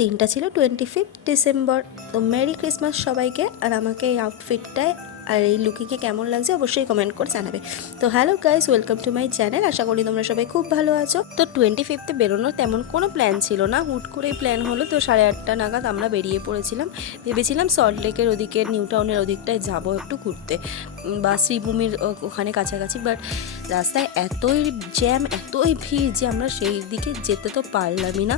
দিনটা ছিল 25 ডিসেম্বর। তো মেরি ক্রিসমাস সবাইকে। আর আমাকে এই আউটফিটটায় আর এই লুকিংয়ে কেমন লাগছে অবশ্যই কমেন্ট করে জানাবে। তো hello guys, welcome to my channel. আশা করি তোমরা সবাই খুব ভালো আছো। তো 25th বেরোনোর তেমন কোনো প্ল্যান ছিল না, হুট করেই প্ল্যান হলো। তো 8:30 নাগাদ আমরা বেরিয়ে পড়েছিলাম। ভেবেছিলাম সল্ট লেকের ওদিকে, নিউ টাউনের ওদিকটায় যাবো একটু ঘুরতে, বা শ্রীভূমির ওখানে কাছাকাছি। বাট রাস্তায় এতই জ্যাম, এতই ভিড় যে আমরা সেই দিকে যেতে তো পারলামই না।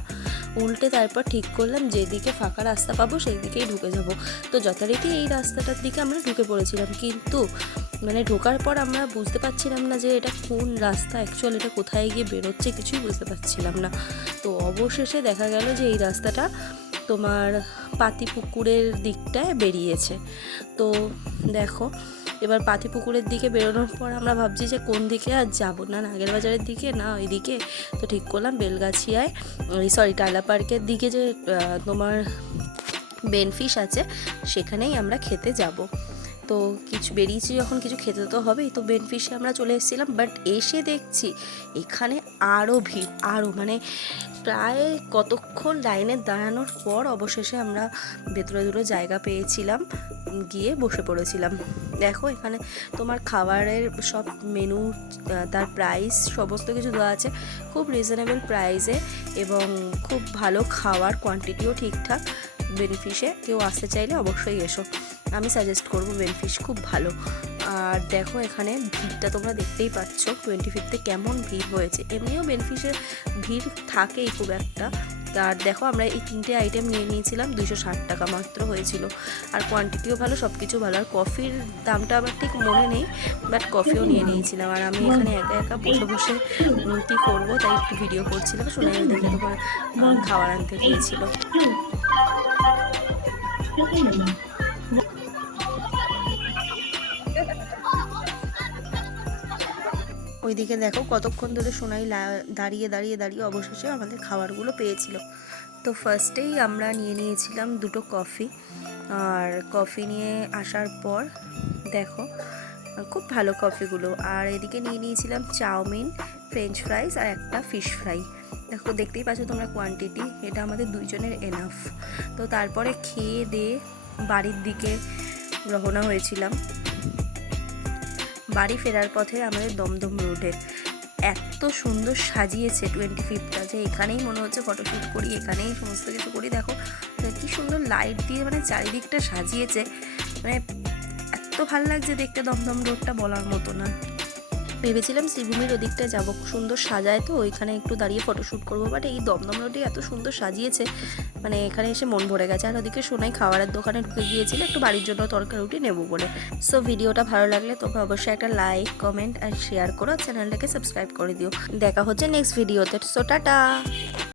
উল্টে তারপর ঠিক করলাম যেদিকে ফাঁকা রাস্তা পাবো সেই দিকেই ঢুকে যাব। তো যথারীতি এই রাস্তাটার দিকে আমরা ঢুকে পড়েছিলাম, কিন্তু মানে ঢোকার পর আমরা বুঝতে পারছিলাম না যে এটা কোন রাস্তা, অ্যাকচুয়াল এটা কোথায় গিয়ে বেরোচ্ছে কিছুই বুঝতে পারছিলাম না। তো অবশেষে দেখা গেল যে এই রাস্তাটা তোমার পাতিপুকুরের দিকটায় বেরিয়েছে। তো দেখো, এবার পাতিপুকুরের দিকে বেরোনোর পর আমরা ভাবছি যে কোন দিকে আর যাবো, না নাগের বাজারের দিকে না ওই দিকে। তো ঠিক করলাম বেলগাছিয়ায়, টাইলা পার্কের দিকে যে তোমার বেনফিশ আছে সেখানেই আমরা খেতে যাব। তো কিছু বেরিয়েছি যখন কিছু খেতে তো হবেই, তো বেনফিশে আমরা চলে এসেছিলাম। বাট এসে দেখছি এখানে আরও ভিড়, আরও মানে প্রায় কতক্ষণ লাইনে দাঁড়ানোর পর অবশেষে আমরা ভেতরে দুটো জায়গা পেয়েছিলাম, গিয়ে বসে পড়েছিলাম। দেখো এখানে তোমার খাবারের সব মেনু, তার প্রাইস সমস্ত কিছু দেওয়া আছে খুব রিজনেবল প্রাইসে, এবং খুব ভালো খাওয়ার কোয়ান্টিটিও ঠিকঠাক। বেনফিশে কেউ আসতে চাইলে অবশ্যই এসো, আমি সাজেস্ট করবো, বেনফিশ খুব ভালো। আর দেখো এখানে ভিড়টা তোমরা দেখতেই পাচ্ছ 25th কেমন ভিড় হয়েছে। এমনিও বেনফিশে ভিড় থাকেই খুব একটা। আর দেখো আমরা এই 3টে আইটেম নিয়ে নিয়েছিলাম, 260 টাকা মাত্র হয়েছিল। আর কোয়ান্টিটিও ভালো, সব কিছু ভালো। আর কফির দামটা আমার ঠিক মনে নেই, বাট কফিও নিয়ে নিয়েছিলাম। আর আমি এখানে একা একা বসে বসে কী করবো তাই একটু ভিডিও করছিলাম। শুনে দেখে তোমার খাবার আনতে গিয়েছিল। ওইদিকে দেখো কতক্ষণ ধরে সোনাই দাঁড়িয়ে দাঁড়িয়ে দাঁড়িয়ে অবশেষে আমাদের খাবারগুলো পেয়েছিল। তো ফার্স্টেই আমরা নিয়ে নিয়েছিলাম 2টো কফি। আর কফি নিয়ে আসার পর দেখো খুব ভালো কফিগুলো। আর এদিকে নিয়ে নিয়েছিলাম চাউমিন, ফ্রেঞ্চ ফ্রাইস আর একটা ফিশ ফ্রাই। দেখো দেখতেই পাচ্ছ তোমরা কোয়ান্টিটি, এটা আমাদের দুইজনের এনাফ। তো তারপরে খেয়ে দিয়ে বাড়ির দিকে রওনা হয়েছিলাম। বাড়ি ফেরার পথে আমাদের দমদম রোডে এত সুন্দর সাজিয়েছে 25টা, যে এখানেই মনে হচ্ছে ফটোশ্যুট করি, এখানেই সমস্ত কিছু করি। দেখো কি সুন্দর লাইট দিয়ে মানে চারিদিকটা সাজিয়েছে, মানে এত ভালো লাগছে দেখতে দমদম রোডটা বলার মতো না। ভেবেছিলাম শ্রীভূমির ওদিকটা যাবো, সুন্দর সাজায় তো ওইখানে একটু দাঁড়িয়ে ফটোশ্যুট করবো। বাট এই দমদম রোডে এত সুন্দর সাজিয়েছে, মানে এখানে এসে মন ভরে গেছে। আর ওদিকে সোনাই খাবারের দোকানে ঢুকে গিয়েছিল একটু বাড়ির জন্য তরকারি রুটি নেবো বলে। সো ভিডিওটা ভালো লাগলে তোমরা অবশ্যই একটা লাইক, কমেন্ট আর শেয়ার করো, চ্যানেলটাকে সাবস্ক্রাইব করে দিও। দেখা হচ্ছে নেক্সট ভিডিওতে। So tata.